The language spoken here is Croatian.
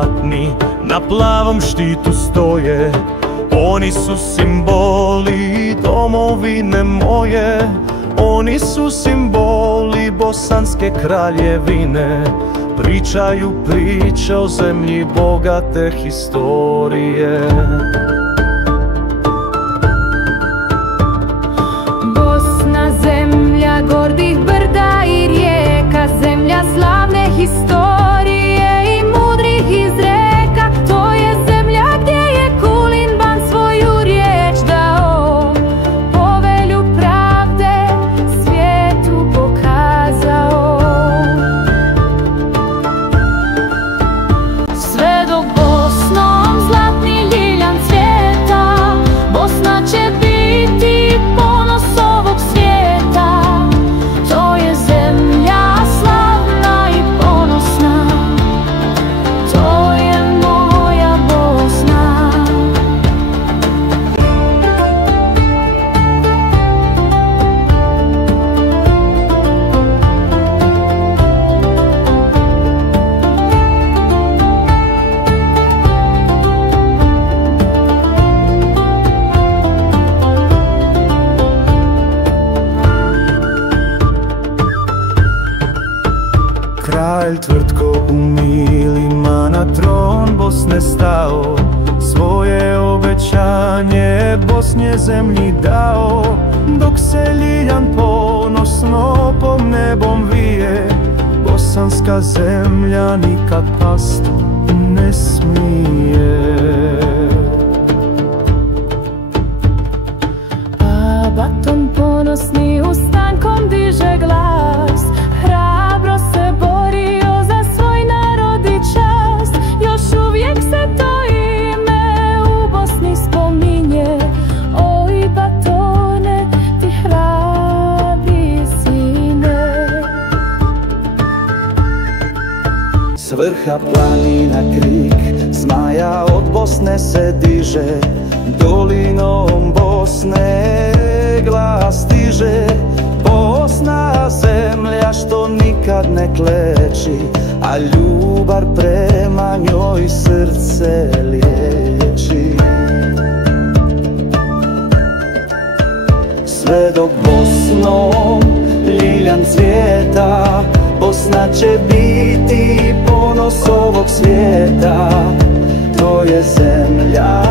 zlatni na plavom štitu stoje. Oni su simboli domovine moje, oni su simboli bosanske kraljevine. Pričaju priče o zemlji bogate historije. Bosna, zemlja gordih brda i rijeka, zemlja slavne historije i mudrih izreka. To je zemlja gdje je Kulin ban svoju riječ dao, povelju pravde svijetu pokazao. Sve dok Bosnom zlatni ljiljan cvijeta, Bosna će biti ponos ovog svijeta. To je zemlja slavna i ponosna, to je moja Bosna. Kralj Tvrtko u milima na tron Bosne stao, svoje obećanje Bosnje zemlji dao. Dok se ljiljan ponosno pod nebom vije, bosanska zemlja nikad past ne smije. A baton ponosni ustankom diže glas, hrabro se borio za svoj narod i čast. Još uvijek se to ime u Bosni spominje. Oj batone, ti hrabri sine. S vrha planina krik zmaja od Bosne se diže, dolinom Bosne glas stiže. Bosna zemlja što nikad ne kleči, a ljubav prema njoj srce liječi. Sve dok Bosnom ljiljan cvijeta, Bosna će biti ponos ovog svijeta. To je zemlja